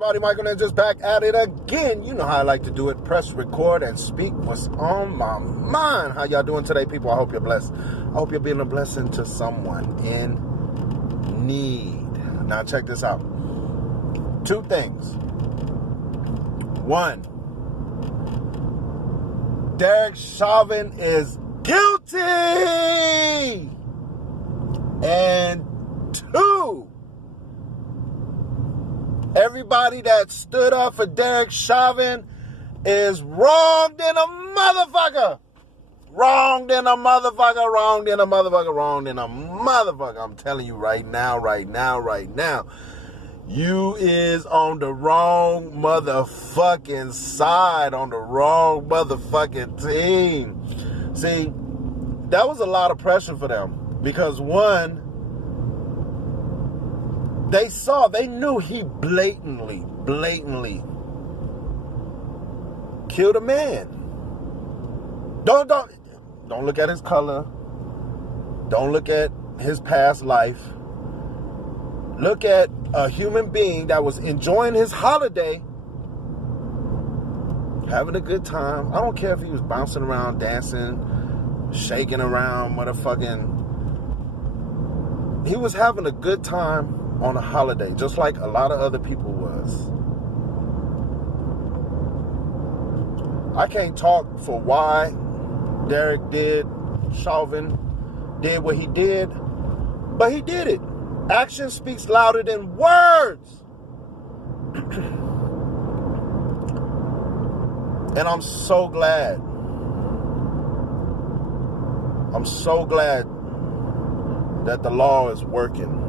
Everybody, Michael Ninja's back at it again. You know how I like to do it. Press record and speak what's on my mind. How y'all doing today, people? I hope you're blessed. I hope you're being a blessing to someone in need. Now, check this out. Two things. One, Derek Chauvin is guilty. And two, everybody that stood up for Derek Chauvin is wronged in a motherfucker. Wronged in a motherfucker. Wronged in a motherfucker. Wronged in a motherfucker. I'm telling you right now. You is on the wrong motherfucking side. On the wrong motherfucking team. See, that was a lot of pressure for them. Because one, they knew he blatantly killed a man. Don't look at his color. Don't look at his past life. Look at a human being that was enjoying his holiday, having a good time. I don't care if he was bouncing around, dancing, shaking around, motherfucking. He was having a good time on a holiday, just like a lot of other people was. I can't talk for why Derek Chauvin did what he did, but he did it. Action speaks louder than words. And I'm so glad. That the law is working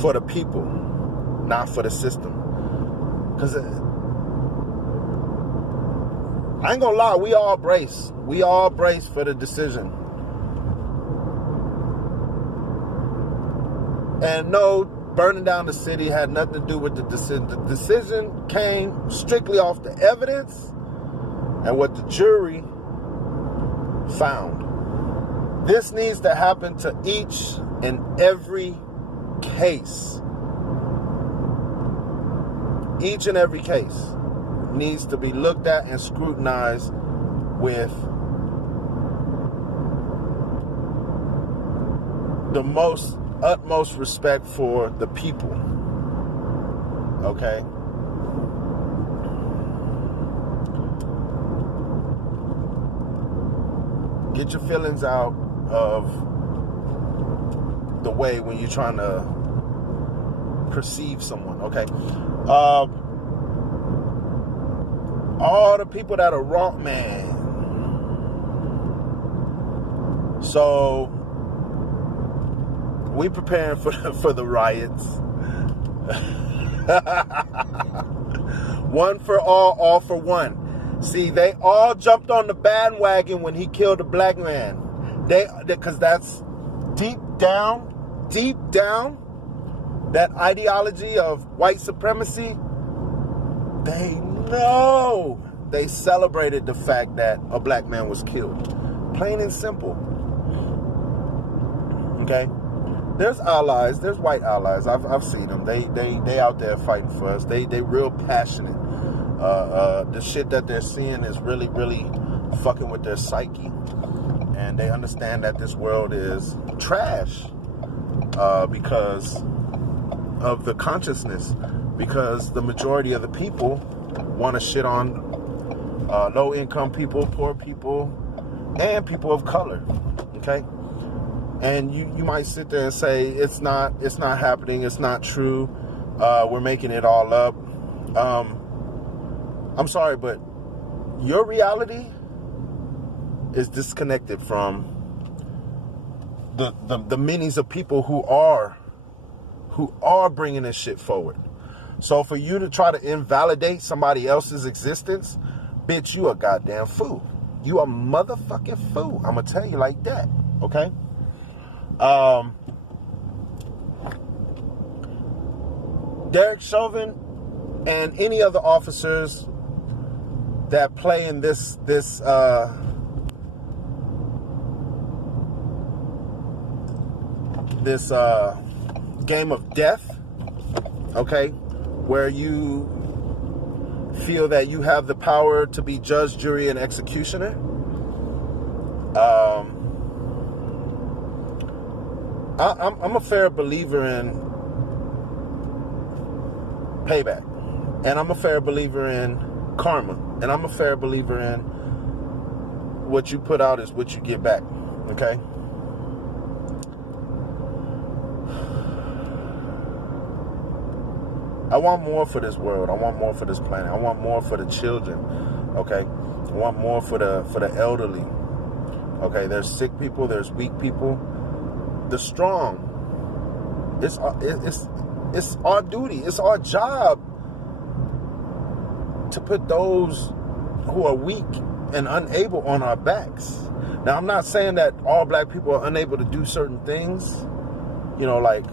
for the people, not for the system. Because I ain't gonna lie, we all brace for the decision. And no, burning down the city had nothing to do with the decision. The decision came strictly off the evidence and what the jury found. This needs to happen to each and every case. Each and every case needs to be looked at and scrutinized with the utmost respect for the people. Okay? Get your feelings out of the way when you're trying to perceive someone, okay? All the people that are wrong, man. So we preparing for the riots. One for all for one. See, they all jumped on the bandwagon when he killed a black man. Because that's deep down, that ideology of white supremacy, they know. They celebrated the fact that a black man was killed. Plain and simple. Okay? There's allies, there's white allies. I've seen them. They out there fighting for us. They real passionate. The shit that they're seeing is really fucking with their psyche. And they understand that this world is trash because of the consciousness. Because the majority of the people want to shit on low-income people, poor people, and people of color. Okay? And you might sit there and say, it's not happening, it's not true, we're making it all up. I'm sorry, but your reality is disconnected from the meanings of people who are bringing this shit forward. So for you to try to invalidate somebody else's existence, bitch, you a goddamn fool. You a motherfucking fool. I'm gonna tell you like that, okay? Derek Chauvin and any other officers that play in this game of death okay, where you feel that you have the power to be judge, jury, and executioner. I'm a fair believer in payback, and I'm a fair believer in karma, and I'm a fair believer in what you put out is what you get back, okay? I want more for this world. I want more for this planet. I want more for the children, okay? I want more for the elderly, okay? There's sick people. There's weak people. The strong. It's our duty. It's our job to put those who are weak and unable on our backs. Now, I'm not saying that all black people are unable to do certain things, you know, like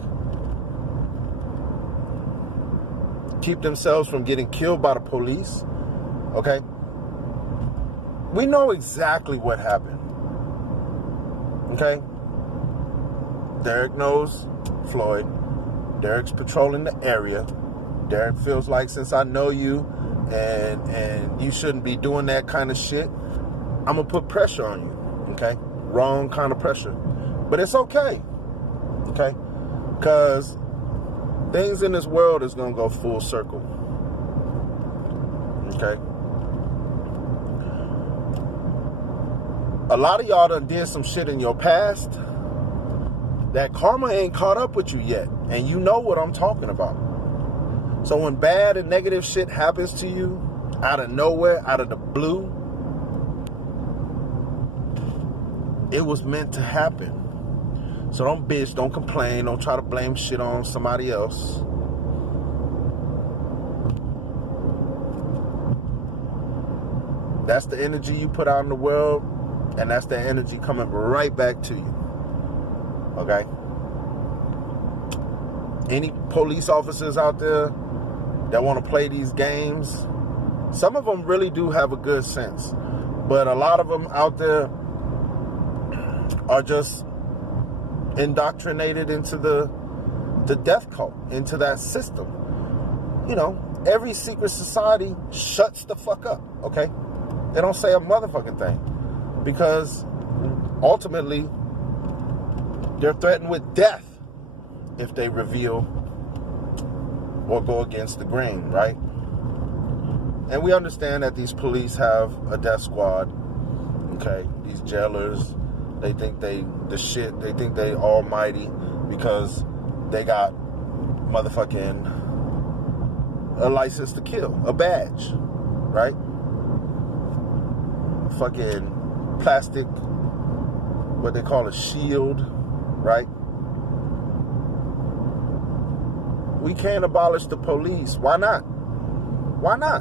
keep themselves from getting killed by the police, okay? We know exactly what happened, okay? Derek knows Floyd. Derek's patrolling the area. Derek feels like, since I know you and you shouldn't be doing that kind of shit, I'm going to put pressure on you, okay? Wrong kind of pressure. But it's okay, okay? Because things in this world is going to go full circle, okay? A lot of y'all done did some shit in your past that karma ain't caught up with you yet, and you know what I'm talking about. So when bad and negative shit happens to you out of nowhere, out of the blue, it was meant to happen. So don't bitch, don't complain, don't try to blame shit on somebody else. That's the energy you put out in the world, and that's the energy coming right back to you. Okay? Any police officers out there that want to play these games, some of them really do have a good sense, but a lot of them out there are just indoctrinated into the death cult, into that system. You know, every secret society shuts the fuck up, okay? They don't say a motherfucking thing because ultimately they're threatened with death if they reveal or go against the grain, right? And we understand that these police have a death squad, okay? These jailers, they think they the shit, they think they almighty because they got motherfucking a license to kill, a badge, right? Fucking plastic, what they call a shield, right? We can't abolish the police. Why not? Why not?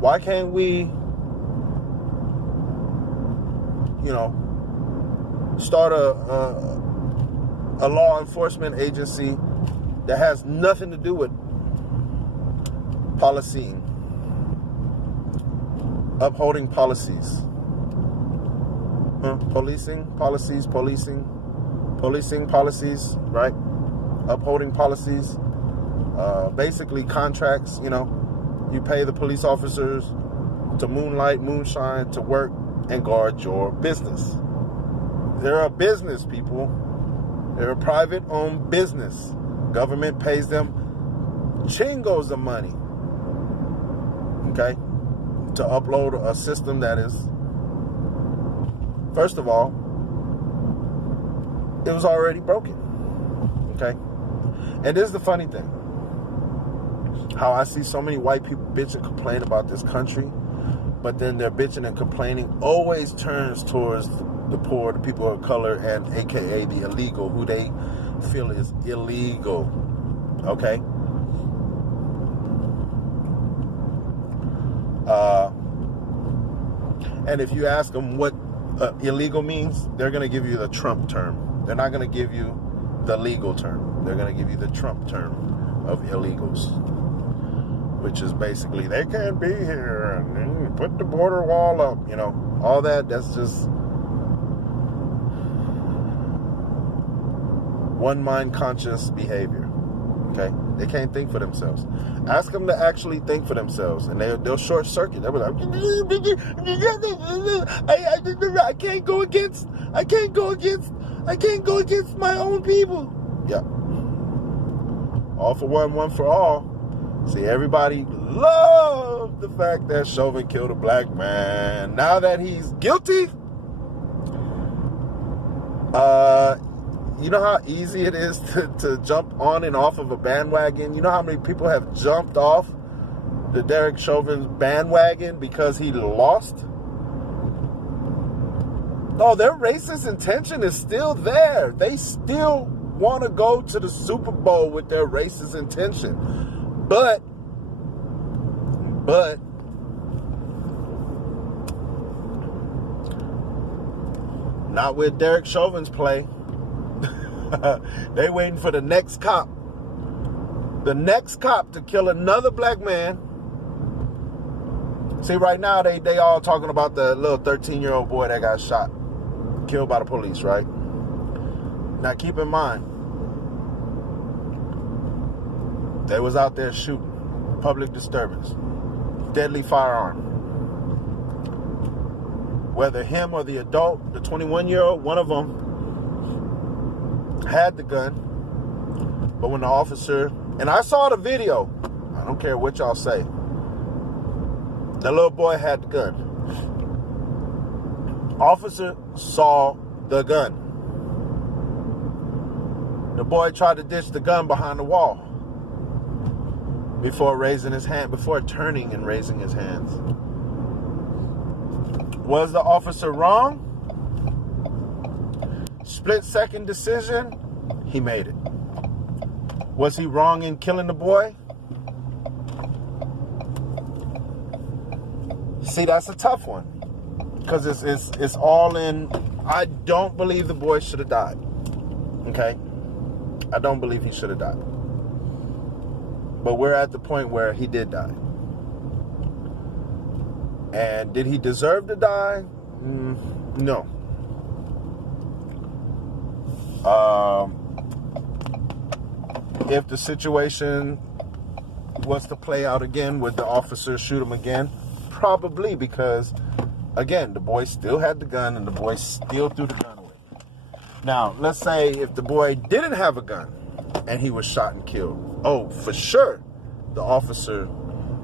Why can't we, you know, start a law enforcement agency that has nothing to do with policing, upholding policies? Policing policies, right? Upholding policies, basically contracts. You know, you pay the police officers to moonshine, to work and guard your business. They're a business, people. They're a private-owned business. Government pays them chingos of money, okay, to upload a system that is, first of all, it was already broken, okay? And this is the funny thing, how I see so many white people bitch and complain about this country, but then their bitching and complaining always turns towards the poor, the people of color, and AKA the illegal, who they feel is illegal, okay? And if you ask them what illegal means, they're going to give you the Trump term. They're not going to give you the legal term. They're going to give you the Trump term of illegals, which is basically they can't be here and put the border wall up, you know, all that. That's just one mind conscious behavior, Okay, they can't think for themselves. Ask them to actually think for themselves, and they'll short circuit. They'll be like, I can't go against my own people. Yeah. All for one for all. See, everybody loved the fact that Chauvin killed a black man. Now that he's guilty, you know how easy it is to jump on and off of a bandwagon? You know how many people have jumped off the Derek Chauvin's bandwagon because he lost? No, their racist intention is still there. They still want to go to the Super Bowl with their racist intention. But not with Derek Chauvin's play. They waiting for the next cop. The next cop to kill another black man. See, right now they all talking about the little 13-year-old boy that got shot, killed by the police, right? Now keep in mind, they was out there shooting, public disturbance, deadly firearm. Whether him or the adult, the 21-year-old, one of them had the gun. But when the officer, and I saw the video, I don't care what y'all say, the little boy had the gun. Officer saw the gun. The boy tried to ditch the gun behind the wall before turning and raising his hands. Was the officer wrong? Split-second decision, he made it. Was he wrong in killing the boy? See, that's a tough one. Because it's all in, I don't believe the boy should have died. Okay? I don't believe he should have died. But we're at the point where he did die. And did he deserve to die? No. If the situation was to play out again, would the officer shoot him again? Probably, because, again, the boy still had the gun and the boy still threw the gun away. Now, let's say if the boy didn't have a gun and he was shot and killed. Oh, for sure, the officer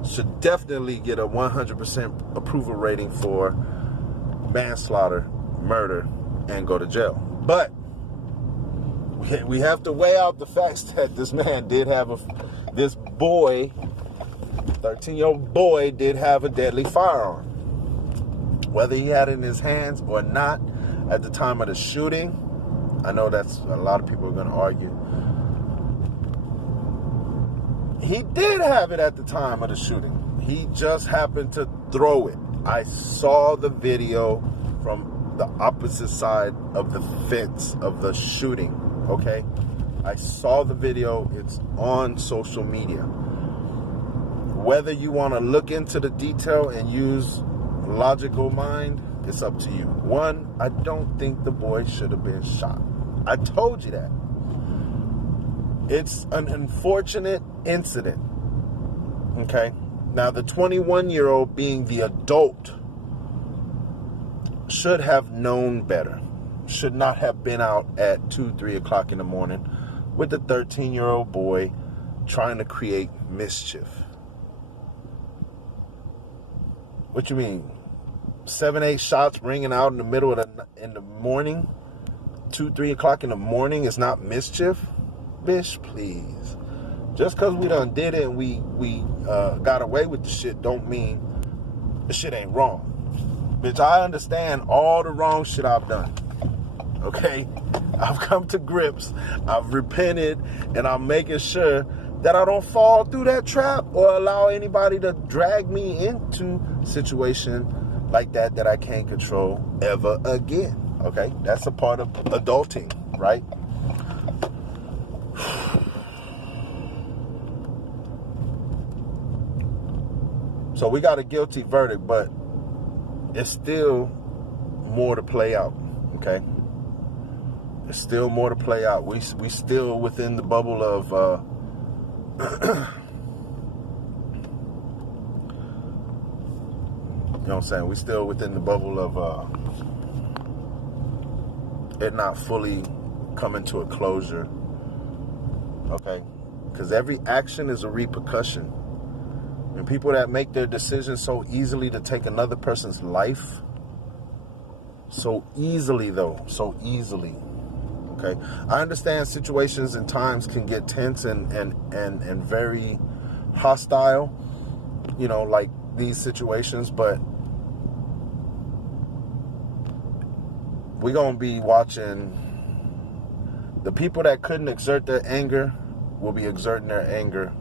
should definitely get a 100% approval rating for manslaughter, murder, and go to jail. But we have to weigh out the facts that this man did have this boy, 13-year-old boy, did have a deadly firearm. Whether he had it in his hands or not at the time of the shooting, I know that's a lot of people are going to argue. He did have it at the time of the shooting. He just happened to throw it. I saw the video from the opposite side of the fence of the shooting, okay? I saw the video. It's on social media. Whether you want to look into the detail and use logical mind, it's up to you. One, I don't think the boy should have been shot. I told you that. It's an unfortunate incident, okay? Now, the 21-year-old, being the adult, should have known better. Should not have been out at 2, 3 o'clock in the morning with the 13-year-old boy trying to create mischief. What you mean? 7, 8 shots ringing out in the middle of in the morning? 2, 3 o'clock in the morning is not mischief? Bish, please. Just because we done did it and we got away with the shit don't mean the shit ain't wrong. Bitch, I understand all the wrong shit I've done. Okay? I've come to grips. I've repented. And I'm making sure that I don't fall through that trap or allow anybody to drag me into a situation like that I can't control ever again. Okay? That's a part of adulting, right? So we got a guilty verdict, but it's still more to play out, okay? There's still more to play out. We still within the bubble of You know what I'm saying? We still within the bubble of it not fully coming to a closure. Okay? Because every action is a repercussion. And people that make their decisions so easily to take another person's life, so easily, okay? I understand situations and times can get tense and very hostile, you know, like these situations, but we're going to be watching. The people that couldn't exert their anger will be exerting their anger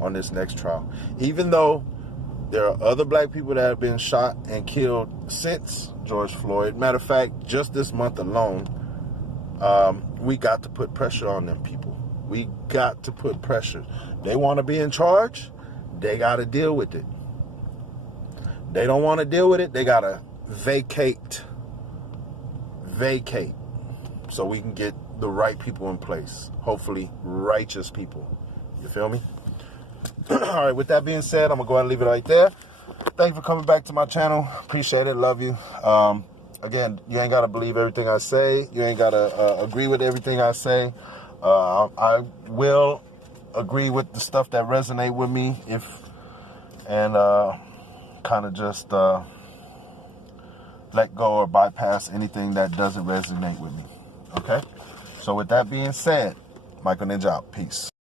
on this next trial. Even though there are other black people that have been shot and killed since George Floyd. Matter of fact, just this month alone, we got to put pressure on them people. We got to put pressure. They want to be in charge. They got to deal with it. They don't want to deal with it. They got to vacate, so we can get the right people in place. Hopefully, righteous people. You feel me? All right, with that being said, I'm going to go ahead and leave it right there. Thank you for coming back to my channel. Appreciate it. Love you. Again, you ain't got to believe everything I say. You ain't got to agree with everything I say. I will agree with the stuff that resonate with me and kind of just let go or bypass anything that doesn't resonate with me. Okay? So with that being said, Michael Ninja out. Peace.